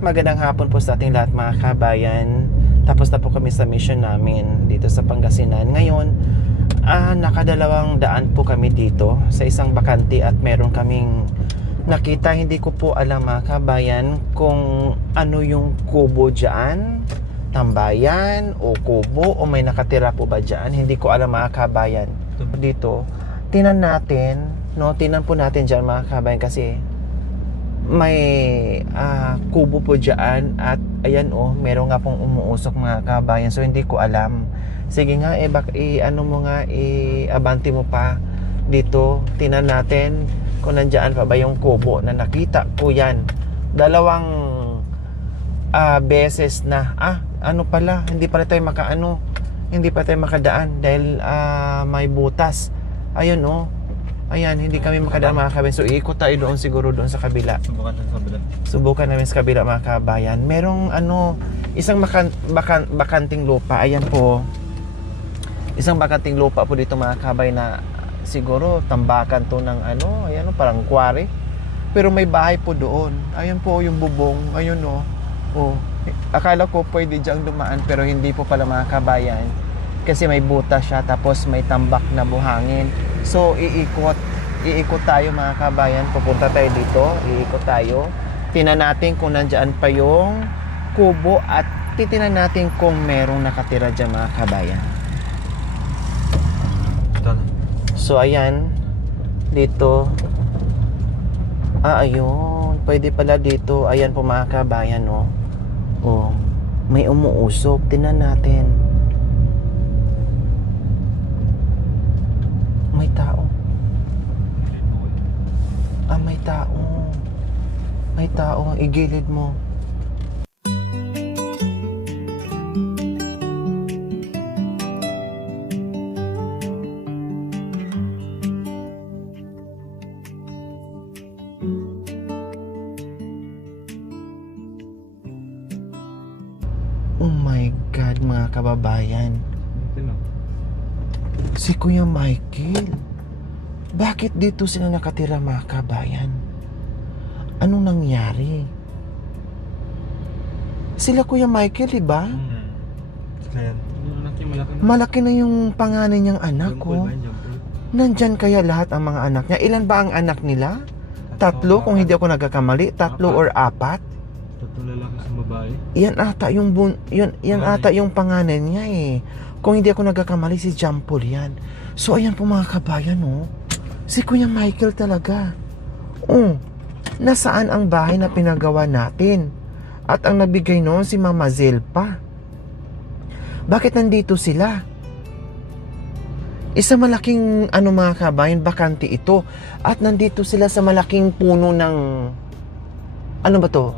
magandang hapon po sa ating lahat mga kabayan. Tapos na po kami sa mission namin dito sa Pangasinan. Ngayon, nakadalawang daan po kami dito sa isang bakante at meron kaming nakita. Hindi ko po alam mga kabayan kung ano yung kubo dyan, tambayan o kubo o may nakatira po ba dyan. Hindi ko alam mga kabayan. Dito, tinan natin, no? Tinan po natin dyan mga kabayan kasi may kubo po dyan at ayan meron nga pong umuusok mga kabayan, so hindi ko alam. Sige nga ano mo nga abanti mo pa dito, tinan natin kung nandyan pa ba yung kubo na nakita ko. Yan dalawang beses na ano pala, hindi pala tayo hindi pa tayo makadaan dahil may butas. Ayun ayan, hindi kami makadaan mga kabayan. So iikot tayo doon siguro doon sa kabila. Subukan namin sa kabila mga kabayan. Merong isang bakanting lupa. Ayan po. Isang bakanting lupa po dito mga kabayan na siguro tambakan to ng ayan parang quarry. Pero may bahay po doon. Ayan po yung bubong. Ayun akala ko pwede diyang dumaan pero hindi po pala mga kabayan. Kasi may butas siya tapos may tambak na buhangin. So iikot tayo mga kabayan. Pupunta tayo dito, iikot tayo. Tingnan natin kung nandiyan pa yung kubo at titinan natin kung merong nakatira dyan mga kabayan. So ayan, dito. Ayun, pwede pala dito. Ayan po mga kabayan may umuusok. Tingnan natin. May tao. May tao. May tao. Igilid mo. Oh my God, mga kababayan. Si Kuya Michael. Bakit dito sila nakatira mga kabayan? Anong nangyari? Sila Kuya Michael, diba? Malaki na yung panganay niyang anak ko. Nandyan kaya lahat ang mga anak niya? Ilan ba ang anak nila? 3 kung hindi ako nagkakamali. 3 or 4. 3 lalaki sa babae. Yan ata yung panganay niya Kung hindi ako nagkakamali, si Jampol yan. So ayan po mga kabayan si Kuya Michael talaga. Nasaan ang bahay na pinagawa natin? At ang nabigay noon si Mama Zelpa. Bakit nandito sila? Isa malaking mga kabayan, bakante ito. At nandito sila sa malaking puno ng ano ba to?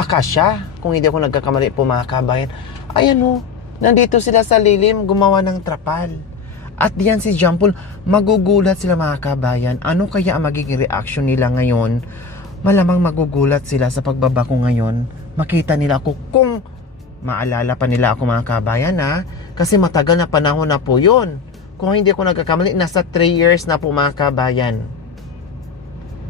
Akasya, kung hindi ako nagkakamali po mga kabayan. Ayan nandito sila sa lilim, gumawa ng trapal. At diyan si Jampol, magugulat sila mga kabayan. Ano kaya ang magiging reaction nila ngayon? Malamang magugulat sila sa pagbaba ko ngayon. Makita nila ako, kung maalala pa nila ako mga kabayan kasi matagal na panahon na po yun. Kung hindi ako nagkakamali, nasa 3 years na po mga kabayan.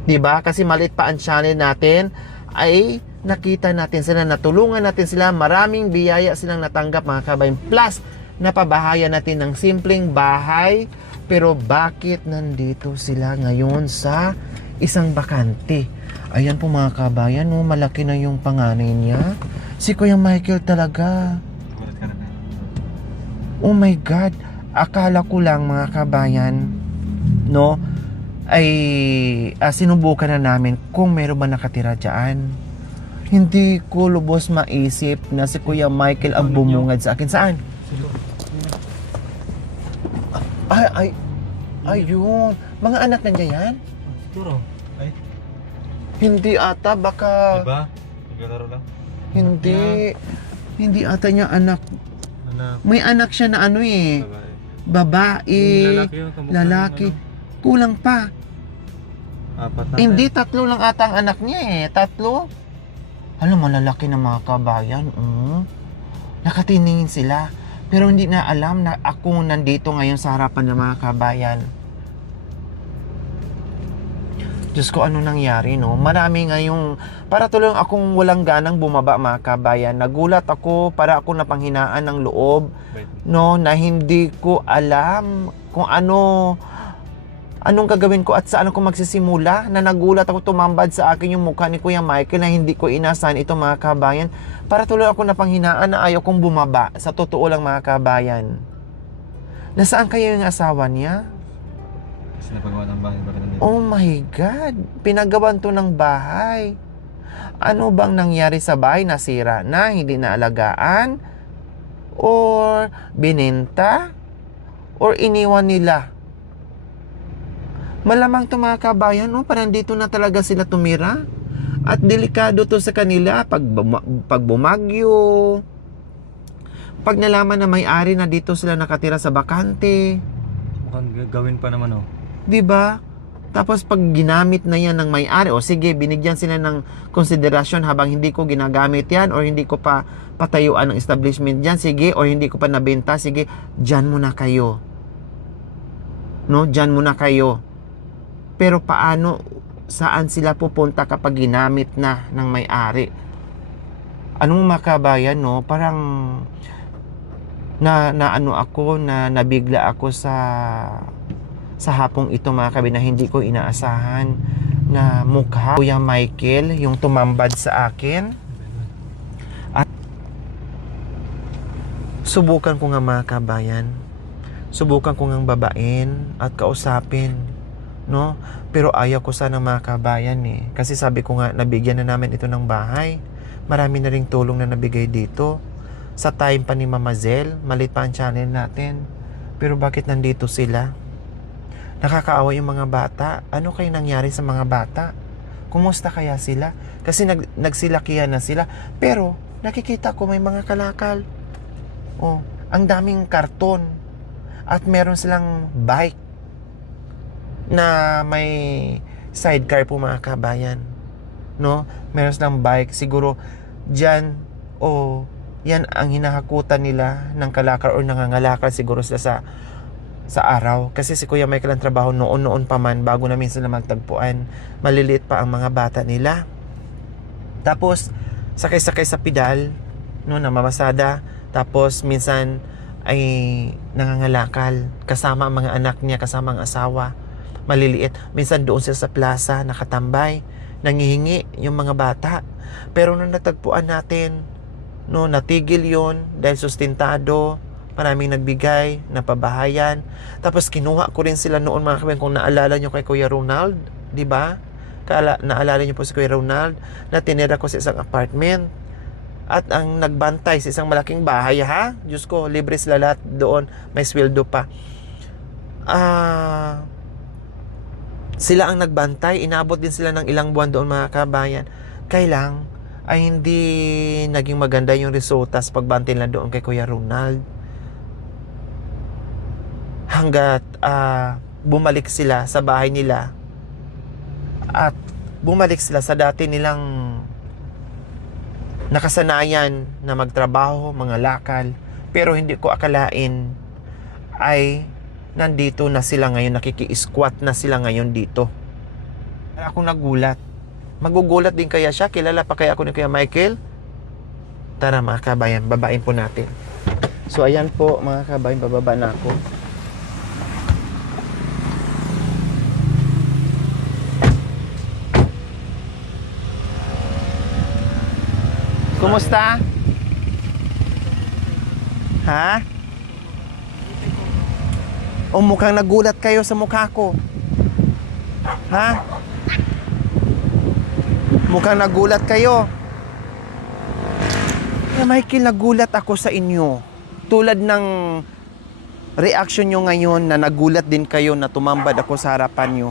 Diba? Kasi maliit pa ang channel natin, ay nakita natin sila, natulungan natin sila, maraming biyaya silang natanggap mga kabayan. Plus, napabahaya natin ng simpleng bahay. Pero bakit nandito sila ngayon sa isang bakante? Ayan po mga kabayan, malaki na yung panganay niya. Si Kuya Michael talaga. Oh my God, akala ko lang mga kabayan, ay sinubukan na namin kung meron ba nakatira dyan. Hindi ko lubos maisip na si Kuya Michael ang bumungad sa akin. Saan? Ayun. Mga anak na niya yan? Siguro. Hindi ata, baka... Diba? Naglalaro lang? Hindi ata niya anak. May anak siya na babae. Lalaki. Kulang pa. 4 na. Hindi, 3 lang ata ang anak niya 3. Alam, malalaki na mga kabayan. Nakatiningin sila. Pero hindi na alam na ako nandito ngayon sa harapan ng mga kabayan. Diyos ko, ano nangyari, no? Marami ngayong, para tuloy akong walang ganang bumaba, mga kabayan. Nagulat ako, para ako napanghinaan ng loob, Wait. no? Na hindi ko alam kung anong gagawin ko at saan ako magsisimula. Na nagulat ako, tumambad sa akin yung mukha ni Kuya Michael na hindi ko inasahan ito, mga kabayan. Para tuloy ako napanghinaan na ayaw kong bumaba. Sa totoo lang, mga kabayan. Nasaan kayo yung asawa niya? Kasi napagawa ng bahay. Bakit nandito? Oh my God! Pinagawan to ng bahay. Ano bang nangyari sa bahay? Nasira na? Hindi na alagaan? Or binenta? Or iniwan nila? Malamang to, mga kabayan, no? Parang dito na talaga sila tumira. At delikado to sa kanila pag bumagyo. Pag nalaman na may-ari na dito sila nakatira sa bakante. Mukhang gawin pa naman oh. 'Di ba? Tapos pag ginamit na yan ng may-ari, o sige, binigyan sila ng konsiderasyon habang hindi ko ginagamit yan or hindi ko pa patayuan ng establishment yan, sige, or hindi ko pa nabenta, sige, dyan muna kayo. No? Dyan muna kayo. Pero paano, saan sila pupunta kapag ginamit na ng may-ari? Anong makabayan, no? Parang nabigla ako sa hapong ito, mga kabayan, na hindi ko inaasahan na mukha Kuya Michael yung tumambad sa akin. At subukan ko nga, mga kabayan, subukan ko ngang babain at kausapin, no? Pero ayaw ko sana, mga kabayan, kasi sabi ko nga, nabigyan na namin ito ng bahay, marami na ring tulong na nabigay dito. Sa time pa ni Mama Zel, maliit pa ang channel natin, pero bakit nandito sila? Nakakaawa yung mga bata. Ano kayo nangyari sa mga bata? Kumusta kaya sila? Kasi nagsilakihan na sila. Pero nakikita ko may mga kalakal. Oh, ang daming karton. At meron silang bike na may sidecar po, mga kabayan. No? Meron silang bike. Siguro dyan, yan ang hinahakutan nila ng kalakal or nangangalakal siguro sila sa araw. Kasi si Kuya Michael ang trabaho noon pa man, bago namin sila magtagpuan, maliliit pa ang mga bata nila. Tapos sakay-sakay sa pedal, no, na mamasada. Tapos minsan ay nangangalakal kasama ang mga anak niya, kasama ang asawa, maliliit. Minsan doon sila sa plaza nakatambay, nangihingi yung mga bata. Pero nung natagpuan natin, no, natigil yon dahil sustentado, maraming nagbigay, napabahayan. Tapos kinuha ko rin sila noon, mga kabayan, kung naalala nyo kay Kuya Ronald, di ba? Naalala nyo po si Kuya Ronald na tinira ko sa isang apartment at ang nagbantay sa isang malaking bahay, ha? Diyos ko, libre sila lahat doon, may sweldo pa. Sila ang nagbantay, inabot din sila ng ilang buwan doon, mga kabayan. Kailang ay hindi naging maganda yung resulta sa pagbantay nila doon kay Kuya Ronald. Hanggat bumalik sila sa bahay nila at bumalik sila sa dati nilang nakasanayan na magtrabaho, mga lakal. Pero hindi ko akalain ay nandito na sila ngayon, nakiki-squat na sila ngayon dito. Ako nagulat. Magugulat din kaya siya? Kilala pa kaya ako ni Kuya Michael? Tara, mga kabayan, babain po natin. So ayan po, mga kabayan, bababa na ako. Kumusta? Ha? O mukhang nagulat kayo sa mukha ko. Ha? Mukhang nagulat kayo. Michael, nagulat ako sa inyo. Tulad ng reaction nyo ngayon na nagulat din kayo na tumambad ako sa harapan nyo.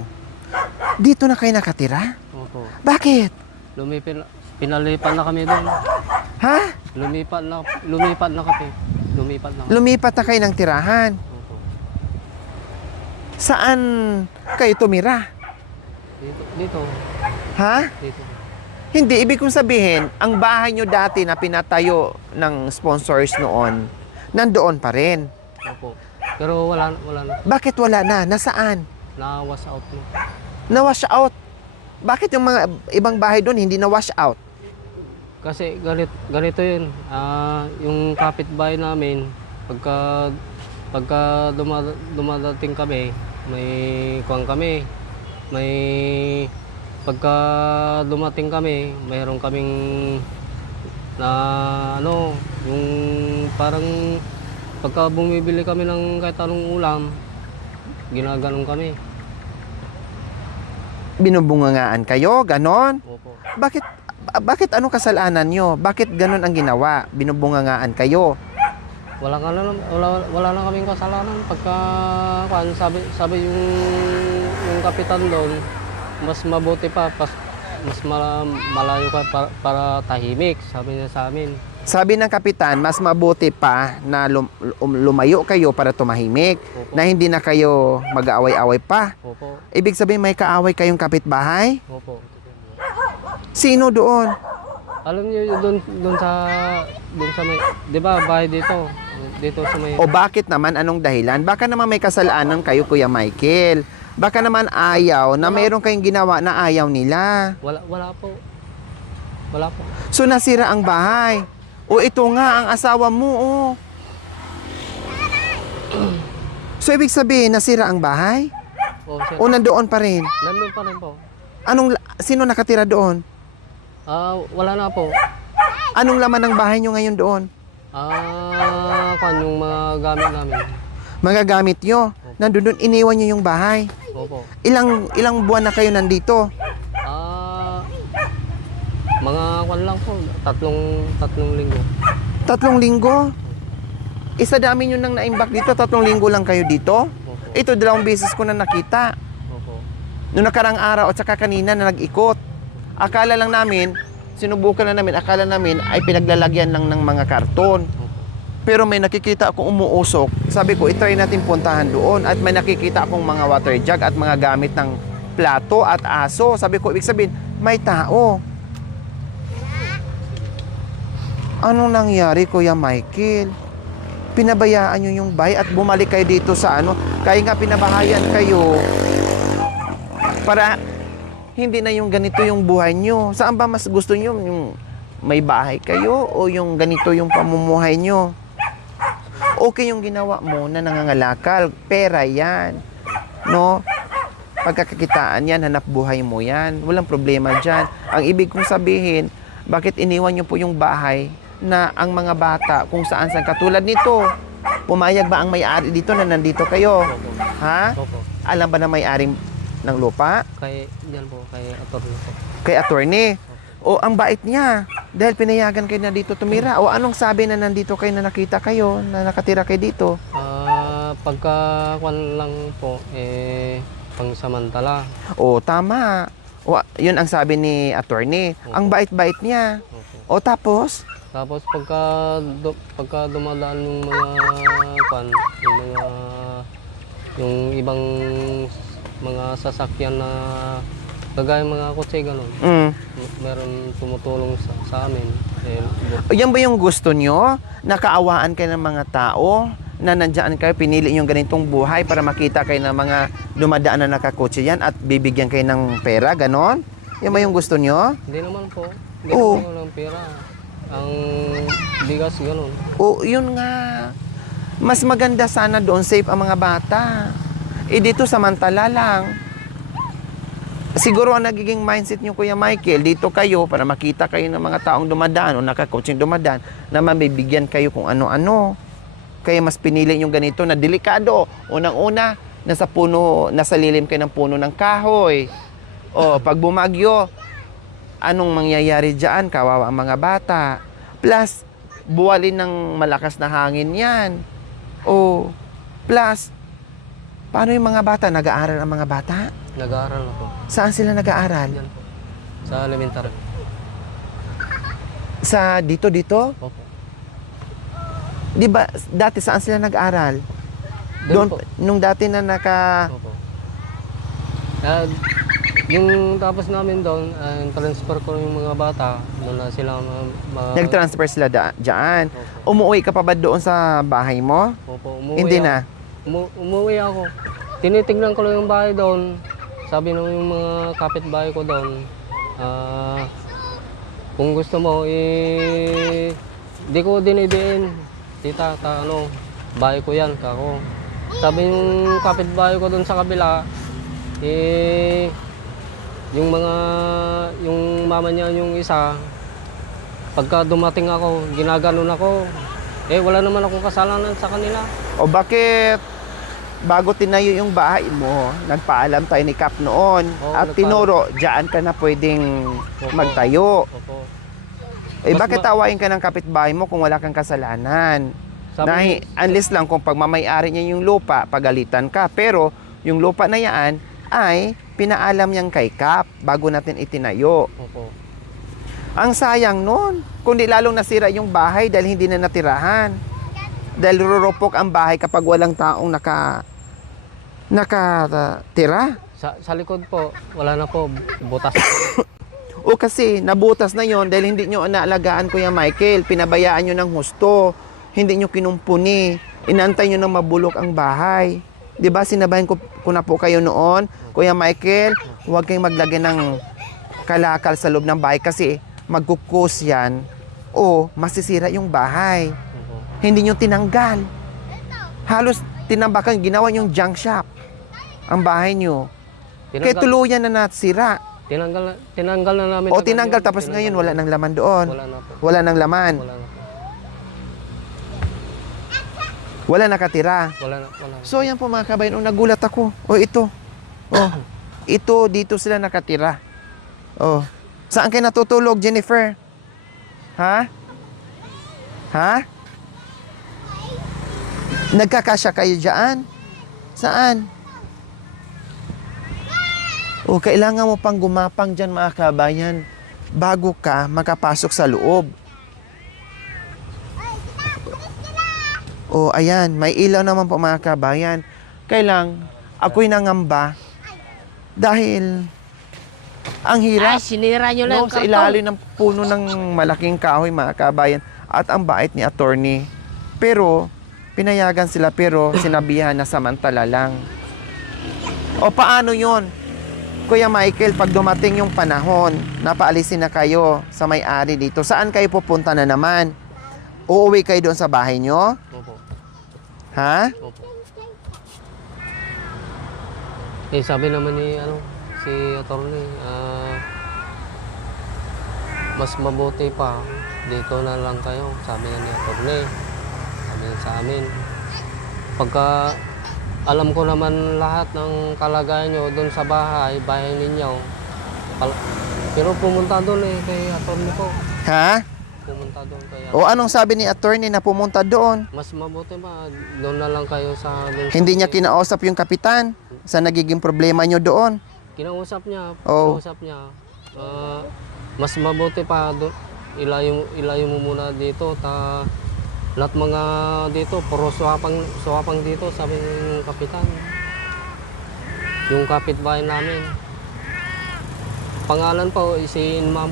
Dito na kayo nakatira? Opo. Bakit? Pinalipat na kami doon. Ha? Lumipat na kami. Lumipat na kami. Lumipat na kayo ng tirahan. Opo. Saan kayo tumira? Dito. Ha? Dito. Hindi, ibig kong sabihin, ang bahay nyo dati na pinatayo ng sponsors noon, nandoon pa rin. Opo. Pero wala na. Bakit wala na? Nasaan? Na-wash out na. Na-wash out. Bakit yung mga ibang bahay doon hindi na wash out? Kasi ganito yun. Yung kapitbahay namin, pagka dumadating kami, may kuwang kami. May pagka dumating kami, mayroon kaming na ano, yung parang pagka bumibili kami ng kahit anong ulam, ginaganon kami. Binubungangaan kayo, ganon? Opo. Bakit anong kasalanan nyo? Bakit ganon ang ginawa? Binubungangaan kayo? Wala na kaming kasalanan pagka sabi yung kapitan doon, mas mabuti pa mas malayo ka para tahimik, sabi niya sa amin. Sabi ng kapitan, mas mabuti pa na lumayo kayo para tumahimik, Opo. na hindi na kayo mag-aaway-away pa. Opo. Ibig sabihin may kaaway kayong kapitbahay? Opo. Sino doon? Alam niyo doon sa may, 'di ba, bahay dito sa may. O bakit naman? Anong dahilan? Baka naman may kasalanan kayo, Kuya Michael. Baka naman ayaw na mayroon kayong ginawa na ayaw nila. Wala po. Wala po. So nasira ang bahay. O ito nga ang asawa mo, oh. So ibig sabihin nasira ang bahay? Oh, sir. O nandoon pa rin? Nandun pa rin po. Sino nakatira doon? Wala na po. Anong laman ng bahay nyo ngayon doon? Yung mga gamit namin. Mga gamit nyo. Nandun doon, iniwan nyo yung bahay. Opo. Ilang buwan na kayo nandito? Mga lang po, tatlong linggo. 3 linggo? Isa dami nyo nang naimbak dito, 3 linggo lang kayo dito? Opo. Ito 2 beses ko na nakita. Opo. Noong nakarang araw at saka kanina na nag-ikot. Akala lang namin, sinubukan na namin, akala namin ay pinaglalagyan lang ng mga karton. Opo. Pero may nakikita akong umuusok. Sabi ko, itry natin puntahan doon. At may nakikita akong mga water jug at mga gamit ng plato at aso. Sabi ko, ibig sabihin, may tao. Anong nangyari, Kuya Michael? Pinabayaan nyo yung bahay at bumalik kayo dito sa ano? Kaya nga pinabahayan kayo para hindi na yung ganito yung buhay nyo. Saan ba mas gusto nyo? Yung may bahay kayo o yung ganito yung pamumuhay nyo? Okay yung ginawa mo na nangangalakal. Pera yan. No? Pagkakakitaan yan, hanap buhay mo yan. Walang problema dyan. Ang ibig kong sabihin, bakit iniwan nyo po yung bahay na ang mga bata kung saan katulad nito? Pumayag ba ang may-ari dito na nandito kayo? Opo. Ha? Opo. Alam ba na may-aring ng lupa? Yan po, kay attorney po. Kay attorney? O ang bait niya dahil pinayagan kayo na dito tumira. O anong sabi na nandito kayo na nakita kayo na nakatira kayo dito? Pagka lang po, pangsamantala. O tama. O yun ang sabi ni attorney. Ang bait-bait niya. Opo. O tapos? Tapos pagka dumadaan yung mga yung ibang mga sasakyan na kagaya mga kotse ganun. Meron tumutulong sa amin. Yan ba yung gusto nyo? Nakaawaan kayo ng mga tao na nandiyan kayo, pinili yung ganitong buhay para makita kayo ng mga dumadaan na nakakotse yan at bibigyan kayo ng pera, ganon? Yan ba yung gusto nyo? Hindi naman po. Hindi Oo. naman ng pera. Ang bigas ganun. O yun nga. Mas maganda sana doon, safe ang mga bata. Dito samantala lang. Siguro ang nagiging mindset nyo, Kuya Michael, dito kayo para makita kayo ng mga taong dumadaan o nakakoaching dumadaan na mabibigyan kayo kung ano-ano. Kaya mas pinili yung ganito na delikado. Unang-una, nasa lilim kayo ng puno ng kahoy. O, pag bumagyo, anong mangyayari dyan? Kawawa ang mga bata. Plus, buwalin ng malakas na hangin yan. O, plus, paano yung mga bata? Nag-aaral ang mga bata? Nag-aaral na po. Saan sila nag-aaral? Yan po. Sa elementary. Sa dito? Opo. Di ba, dati saan sila nag-aaral? Doon po. Nung dati na Opo. Yung tapos namin doon, transfer ko yung mga bata. Doon na sila Nag-transfer sila dyan. Opo. Umuwi ka pa ba doon sa bahay mo? Opo, umuwi Hindi ako. na. Umuwi ako. Tinitignan ko lang yung bahay doon. sabi nung yung mga kapitbahay ko doon, kung gusto mo, di ko dinidiin. Tita, bahay ko yan, kako. Sabi yung kapitbahay ko doon sa kabila, yung mama niya yung isa, pagka dumating ako, ginaganon ako. Wala naman akong kasalanan sa kanila. O bakit bago tinayo yung bahay mo, nagpaalam tayo ni Kap noon Oo, at nagpaalam. tinuro, diyan ka na pwedeng magtayo. Opo. Bakit tawain ka ng kapitbahay mo kung wala kang kasalanan? Sabi Unless lang kung pagmamayari niya yung lupa, pagalitan ka. Pero yung lupa na yan ay pinaalam niyang kay Kap bago natin itinayo. Opo. Ang sayang nun, kundi lalong nasira yung bahay dahil hindi na natirahan. Dahil rurupok ang bahay kapag walang taong nakatira. Sa likod po, wala na po, butas. O kasi nabutas na yon dahil hindi nyo naalagaan, Kuya Michael. Pinabayaan nyo ng husto. Hindi nyo kinumpuni. Inantay nyo na mabulok ang bahay. 'Di ba sinabayan ko na po kayo noon, Kuya Michael, huwag kayong maglagay ng kalakal sa loob ng bahay kasi magkukus yan o masisira yung bahay. Opo. Hindi nyo tinanggal. Halos tinambakan, ginawa yung junk shop ang bahay nyo. Kaya tuluyan na nasira. Tinanggal na namin. O tinanggal tapos ngayon wala nang laman doon. Wala na po. Wala nang laman. Wala na po. Wala nakatira. Wala na. So yan po mga kabayan, nagulat ako. O ito. Ito dito sila nakatira. Saan kayo natutulog, Jennifer? Ha? Nagkakasya kayo dyan? Saan? Kailangan mo pang gumapang dyan mga kabayan bago ka makapasok sa loob. Ayan, may ilaw naman po mga kabayan. Ako'y nangamba dahil ang hirap. Sinira nyo lang Sa ilalim ng puno ng malaking kahoy mga kabayan at ang bait ni attorney. Pero pinayagan sila pero sinabihan na samantala lang. Paano yon? Kuya Michael, pag dumating yung panahon, napaalisin na kayo sa may-ari dito, saan kayo pupunta na naman? Uuwi kayo doon sa bahay nyo? Opo. Ha? Opo. Sabi naman ni si attorney, mas mabuti pa dito na lang kayo, sabi na ni attorney. Sabi niya sa amin. Pagka alam ko naman lahat ng kalagayan nyo doon sa bahay ninyo. Pero pumunta doon kay attorney ko. Ha? Pumunta doon kay Anong sabi ni attorney na pumunta doon? Mas mabuti pa, doon na lang kayo sa... Hindi niya kinausap yung kapitan sa nagiging problema nyo doon. Kinausap niya, Oh. mas mabuti pa, ilayo mo muna dito, lahat mga dito, puro suwapang dito, sabi ng kapitan. Yung kapitbahay namin. Pangalan pa, si Inma.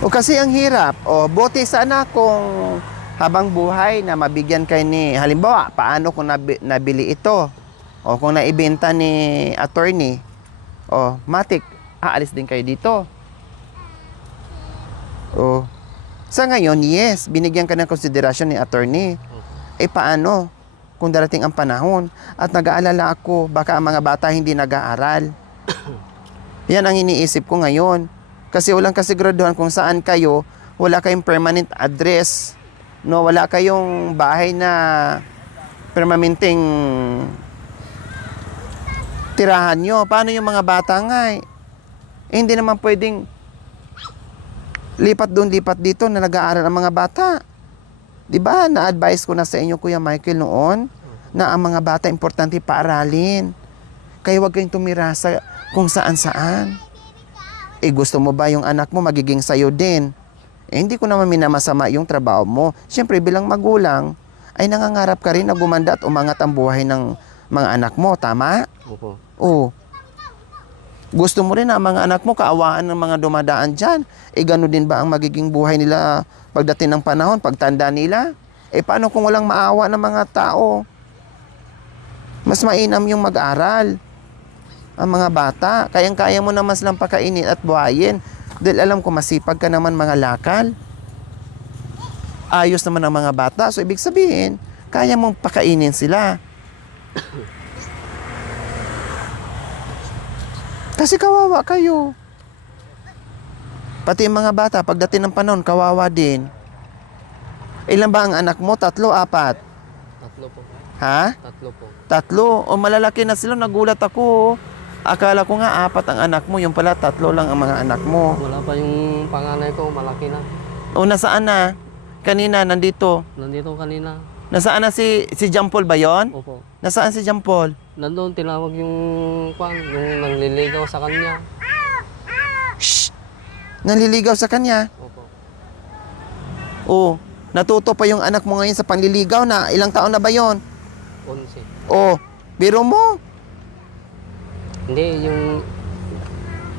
Kasi ang hirap. Buti sana kung habang buhay na mabigyan kayo ni, halimbawa, paano kung nabili ito? Kung naibenta ni attorney, matik, aalis din kayo dito. Sa ngayon, yes, binigyan ka ng konsiderasyon ni attorney. Paano kung darating ang panahon at nag-aalala ako, baka ang mga bata hindi nag-aaral? Yan ang iniisip ko ngayon. Kasi walang kasiguraduhan kung saan kayo, wala kayong permanent address. No, wala kayong bahay na permanenteng tirahan nyo. Paano yung mga bata nga hindi naman pwedeng lipat doon, lipat dito na nag-aaral ang mga bata. Diba? Na-advise ko na sa inyo, Kuya Michael, noon na ang mga bata importante paaralin. Kaya huwag kayong tumira sa kung saan-saan. Gusto mo ba yung anak mo magiging sayo din? Hindi ko naman minamasama yung trabaho mo. Siyempre, bilang magulang, ay nangangarap ka rin na gumanda at umangat ang buhay ng mga anak mo. Tama? Opo. Gusto mo rin na ang mga anak mo kaawaan ng mga dumadaan dyan. Gano'n din ba ang magiging buhay nila pagdating ng panahon, pagtanda nila? Paano kung walang maawa ng mga tao? Mas mainam yung mag-aral. ang mga bata. Kayang-kaya mo naman silang pakainin at buhayin. Dahil alam ko masipag ka naman mga lakal. Ayos naman ang mga bata. So, ibig sabihin, kaya mong pakainin sila. Kasi kawawa kayo. Pati yung mga bata, pagdating ng panahon, kawawa din. Ilan ba ang anak mo? 3, 4? 3 po. Ha? 3 po. 3? O malalaki na sila, nagulat ako. Akala ko nga 4 ang anak mo, yung pala 3 lang ang mga anak mo. Wala pa yung panganay ko, malaki na. O nasaan na? Kanina, nandito. Nandito kanina. Nasaan na si John Paul ba yun? Opo. Nasaan si John Paul? Nandun, tinawag yung nangliligaw sa kanya. Shh! Nanliligaw sa kanya. Opo. O, natuto pa yung anak mo ngayon sa panliligaw na ilang taon na ba yon? 11. O, biro mo. Hindi,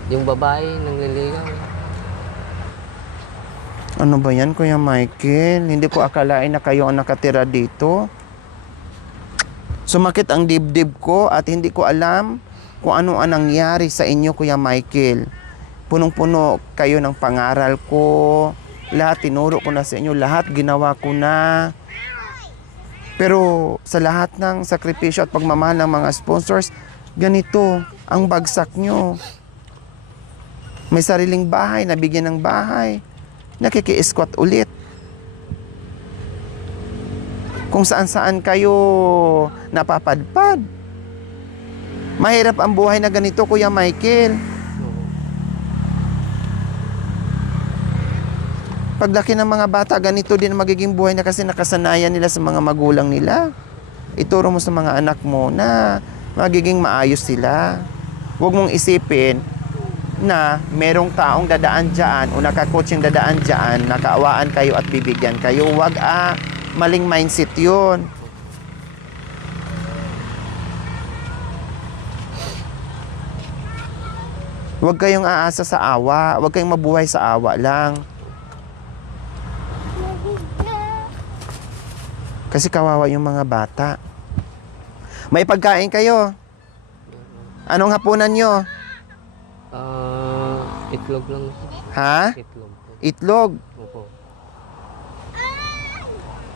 yung babae nangliligaw. Ano ba yan, Kuya Michael? Hindi ko akalain na kayo ang nakatira dito. Sumakit ang dibdib ko at hindi ko alam kung ano ang nangyari sa inyo, Kuya Michael. Punong-puno kayo ng pangaral ko. Lahat tinuro ko na sa inyo. Lahat ginawa ko na. Pero sa lahat ng sakripisyo at pagmamahal ng mga sponsors, ganito ang bagsak nyo. May sariling bahay, nabigyan ng bahay. Nakiki-squat ulit. Kung saan-saan kayo napapadpad. Mahirap ang buhay na ganito, Kuya Michael. Paglaki ng mga bata, ganito din ang magiging buhay na kasi nakasanayan nila sa mga magulang nila. Ituro mo sa mga anak mo na magiging maayos sila. Huwag mong isipin na merong taong dadaan dyan o nakakotsing dadaan dyan, nakaawaan kayo at bibigyan kayo. Huwag maling mindset yun. Huwag kayong aasa sa awa. Huwag kayong mabuhay sa awa lang. Kasi kawawa yung mga bata. May pagkain kayo. Anong hapunan nyo? Itlog lang. Ha? Itlog po. Itlog. Opo.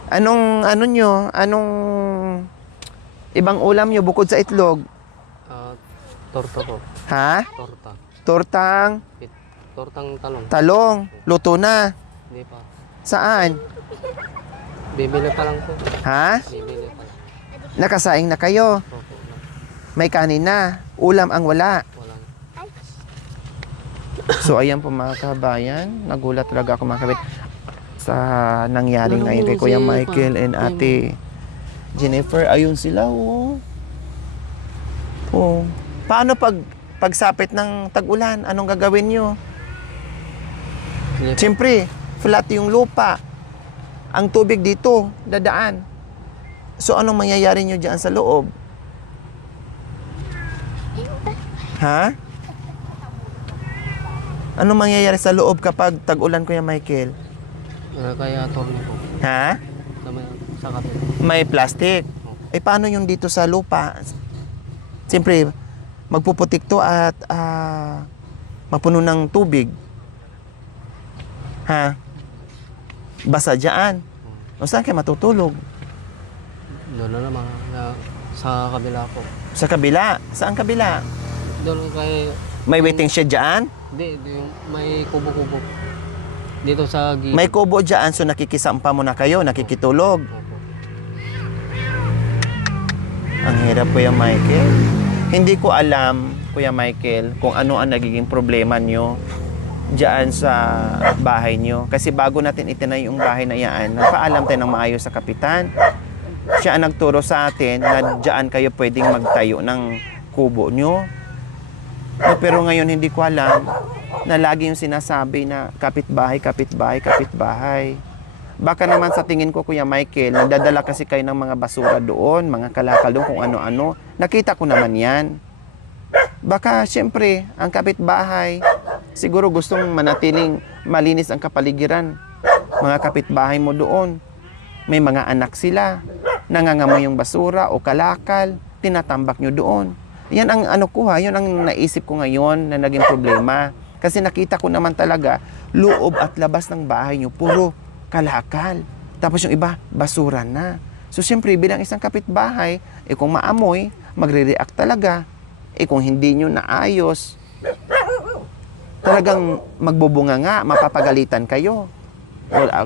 Ano nyo? Anong ibang ulam nyo bukod sa itlog? Torta po. Ha? Torta. Tortang Tortang talong. talong. Luto na. Hindi pa. Saan? Bibili pa lang po. Ha? Bibili pa lang. Nakasaing na kayo. Opo. May kanin na. Ulam ang wala. Wala. So ayan po mga kabayan, nagulat talaga ako mga kabit sa nangyari ngayon kay Kuya Michael and Ate Jennifer. Ayun sila, oh. Oh. Paano pagsapit ng tag-ulan? Anong gagawin nyo? Siyempre, flat yung lupa. Ang tubig dito, dadaan. So anong mangyayari nyo dyan sa loob? Ha? Anong mangyayari sa loob kapag tag-ulan, Kuya Michael? Kaya torno po. Ha? Sa kapit. May plastic. Eh, paano yung dito sa lupa? Siyempre, magpuputik to at mapuno ng tubig. Ha? Basa dyan. O saan kayo matutulog? Doon na naman. Sa kabila po. Sa kabila. Saan kabila? Doon kay... May waiting shed dyan? Hindi, may kubo-kubo. Dito sa gilid. May kubo dyan, so nakikisampa mo na kayo, nakikitulog. Opo. Ang hirap, Kuya Michael. Hindi ko alam, Kuya Michael, kung ano ang nagiging problema nyo dyan sa bahay nyo. Kasi bago natin itinayo yung bahay na yan, nagpaalam tayo ng maayos sa kapitan. Siya ang nagturo sa atin na dyan kayo pwedeng magtayo ng kubo nyo. No, pero ngayon hindi ko alam na lagi yung sinasabi na kapitbahay, kapitbahay, kapitbahay. Baka naman sa tingin ko, Kuya Michael, nagdadala kasi kayo ng mga basura doon, mga kalakal doon, kung ano-ano. Nakita ko naman yan. Baka, syempre, ang kapitbahay, siguro gustong manatiling malinis ang kapaligiran. Mga kapitbahay mo doon, may mga anak sila, nangangamoy yung basura o kalakal, tinatambak nyo doon. Yan ang ano ko ha, yun ang naisip ko ngayon na naging problema. Kasi nakita ko naman talaga, loob at labas ng bahay nyo, puro kalakal. Tapos yung iba, basura na. So siyempre, bilang isang kapitbahay, kung maamoy, magre-react talaga. Kung hindi nyo naayos, talagang magbubunga nga, mapapagalitan kayo.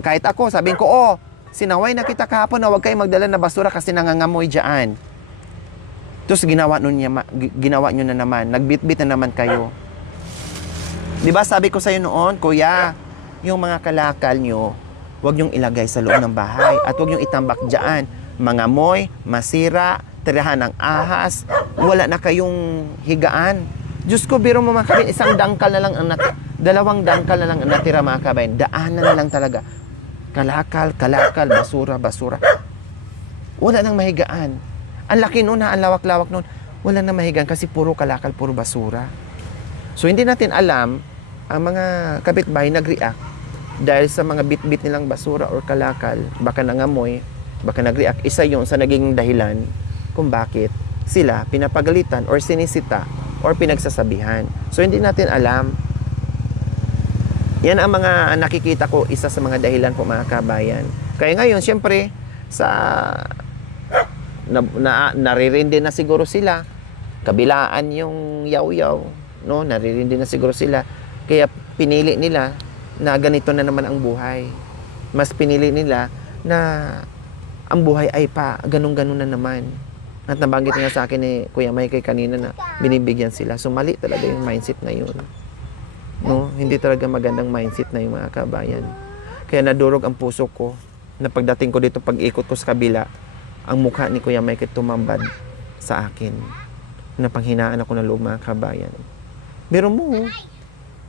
Kahit ako, sabihin ko, sinaway na kita kahapon na huwag kayo magdala na basura kasi nangangamoy dyan. Tapos ginawa nyo na naman, nagbitbit na naman kayo. Di ba sabi ko sa'yo noon, kuya, yung mga kalakal nyo, huwag nyong ilagay sa loob ng bahay at huwag nyong itambak dyan. Mangamoy, masira, tirahan ng ahas, wala na kayong higaan. Diyos ko, biro mo mga kabayan, isang dangkal na lang ang dalawang dangkal na lang ang natira mga kabayan. Daanan na lang talaga. Kalakal, basura. Wala nang mahigaan. Ang laki noon ang lawak-lawak noon. Wala nang mahigaan kasi puro kalakal, puro basura. So hindi natin alam ang mga kapitbahay nag-react dahil sa mga bit-bit nilang basura or kalakal, baka nangamoy, baka nag-react. Isa yun sa naging dahilan kung bakit sila pinapagalitan or sinisita or pinagsasabihan. So hindi natin alam. Yan ang mga nakikita ko, isa sa mga dahilan po mga kabayan. Kaya ngayon, siyempre, naririndi na siguro sila. Kabilaan yung yaw-yaw, no? Naririndi na siguro sila. Kaya pinili nila na ganito na naman ang buhay. Mas pinili nila na ang buhay ay pa ganun-ganun na naman. At nabanggit nga sa akin ni Kuya Mike kanina na binibigyan sila. So mali talaga yung mindset na yun. No, hindi talaga magandang mindset na yung mga kabayan. Kaya nadurog ang puso ko na pagdating ko dito, pag-ikot ko sa kabila, ang mukha ni Kuya Mike tumambad sa akin. Napanghinaan ako ng loob mga kabayan. Pero mo,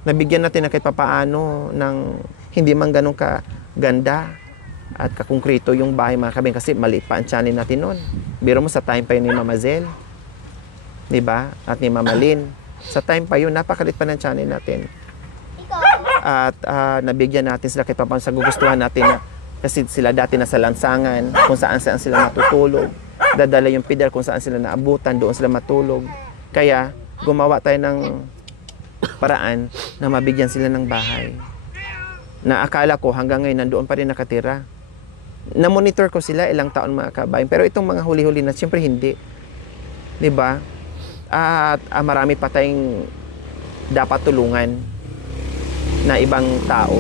nabigyan natin na kahit papaano ng hindi man ganun kaganda at kakongkrito yung bahay mga kabayan kasi maliit pa ang channel natin noon. Biro mo sa time pa yun ni Mama Zel, diba? At ni Mama Lynn. Sa time pa yun, napakalit pa ng channel natin. At nabigyan natin sila kahit papaano sa gugustuhan natin na kasi sila dati nasa lansangan, kung saan sila matutulog. Dadala yung pidal kung saan sila naabutan, doon sila matulog. Kaya gumawa tayo ng paraan na mabigyan sila ng bahay. Na akala ko hanggang ngayon nandoon pa rin nakatira. Na-monitor ko sila ilang taon mga kabayan. Pero itong mga huli-huli na, siyempre hindi. Diba? At marami pa tayong dapat tulungan na ibang tao.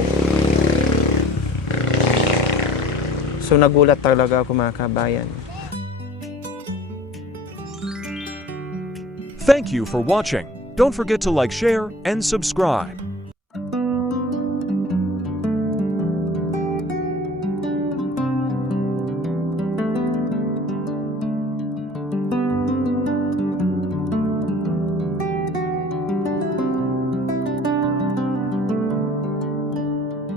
So nagulat talaga ako mga kabayan. Thank you for watching. Don't forget to like, share, and subscribe.